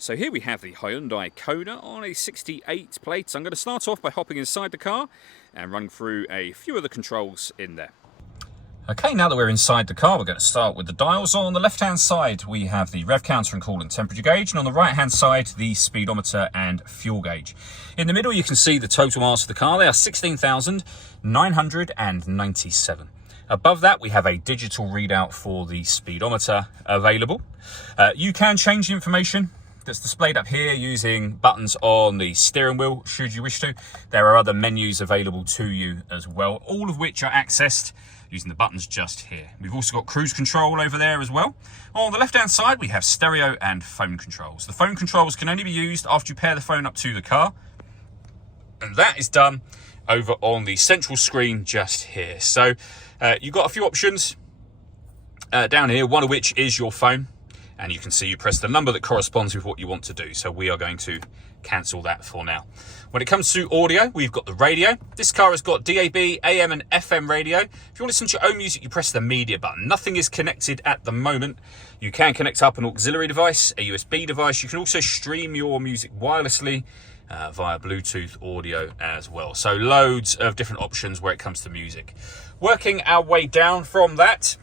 So here we have the Hyundai Kona on a 68 plate. I'm going to start off by hopping inside the car and running through a few of the controls in there. Okay, now that we're inside the car, we're going to start with the dials. On the left-hand side, we have the rev counter and coolant temperature gauge, and on the right-hand side, the speedometer and fuel gauge. In the middle, you can see the total miles for the car. They are 16,997. Above that, we have a digital readout for the speedometer available. You can change the information that's displayed up here using buttons on the steering wheel, should you wish to. There are other menus available to you as well, all of which are accessed using the buttons just here. We've also got cruise control over there as well. On the left-hand side, we have stereo and phone controls. The phone controls can only be used after you pair the phone up to the car, and that is done over on the central screen just here. So you've got a few options down here, one of which is your phone. And you can see you press the number that corresponds with what you want to do. So we are going to cancel that for now. When it comes to audio, we've got the radio. This car has got DAB, AM and FM radio. If you want to listen to your own music, you press the media button. Nothing is connected at the moment. You can connect up an auxiliary device, a USB device. You can also stream your music wirelessly via Bluetooth audio as well. So loads of different options where it comes to music. Working our way down from that,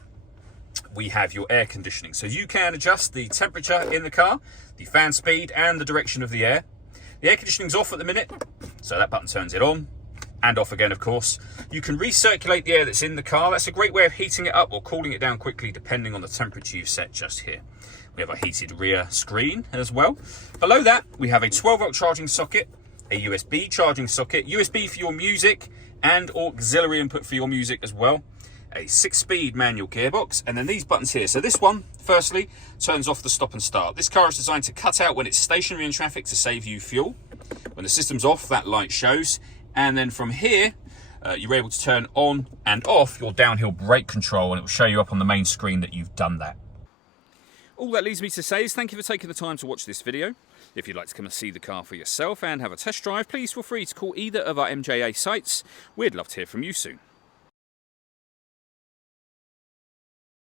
we have your air conditioning. So you can adjust the temperature in the car, the fan speed and the direction of the air. The air conditioning's off at the minute, so that button turns it on and off again, of course. You can recirculate the air that's in the car. That's a great way of heating it up or cooling it down quickly depending on the temperature you've set just here. We have a heated rear screen as well. Below that, we have a 12-volt charging socket, a USB charging socket, USB for your music and auxiliary input for your music as well. A 6-speed manual gearbox, and then these buttons here. So this one, firstly, turns off the stop and start. This car is designed to cut out when it's stationary in traffic to save you fuel. When the system's off, that light shows. And then from here, you're able to turn on and off your downhill brake control, and it will show you up on the main screen that you've done that. All that leaves me to say is thank you for taking the time to watch this video. If you'd like to come and see the car for yourself and have a test drive, please feel free to call either of our MJA sites. We'd love to hear from you soon.